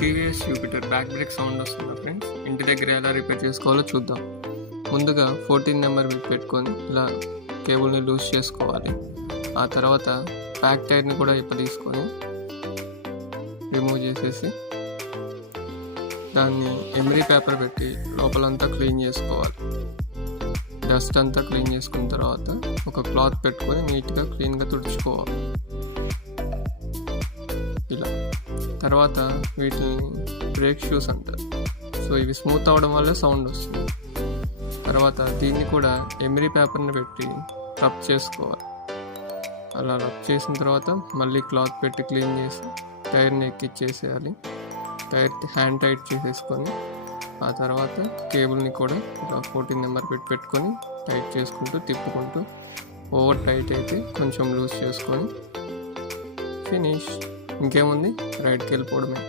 TVS Jupiter back break sound వస్తుందా friends? ఇంటి దగ్గర ఎలా రిపేర్ చేసుకోవాలో చూద్దాం. ముందుగా 14 నెంబర్ బిట్ పెట్టుకొని ఇలా కేబుల్ని లూజ్ చేసుకోవాలి. ఆ తర్వాత బ్యాక్ టైర్ని కూడా తీసుకొని రిమూవ్ చేసేసి దాన్ని ఎమరీ పేపర్ పెట్టి లోపలంతా క్లీన్ చేసుకోవాలి. డస్ట్ అంతా క్లీన్ చేసుకున్న తర్వాత ఒక క్లాత్ పెట్టుకొని నీట్గా క్లీన్గా తుడుచుకోవాలి. ఇలా తర్వాత వీటిని బ్రేక్ షూస్ అంటారు. సో ఇవి స్మూత్ అవ్వడం వల్ల సౌండ్ వస్తుంది. తర్వాత దీన్ని కూడా ఎమరీ పేపర్ని పెట్టి రబ్ చేసుకోవాలి. అలా రబ్ చేసిన తర్వాత మళ్ళీ క్లాత్ పెట్టి క్లీన్ చేసి టైర్ని ఎక్కిచ్చేసేయాలి. టైర్కి హ్యాండ్ టైట్ చేసేసుకొని ఆ తర్వాత కేబుల్ని కూడా ఇలా 14 నెంబర్ పెట్టుకొని టైట్ చేసుకుంటూ తిప్పుకుంటూ ఓవర్ టైట్ అయితే కొంచెం లూజ్ చేసుకొని ఫినిష్. ఇంకేముంది, రైడ్కి వెళ్ళిపోవడమే.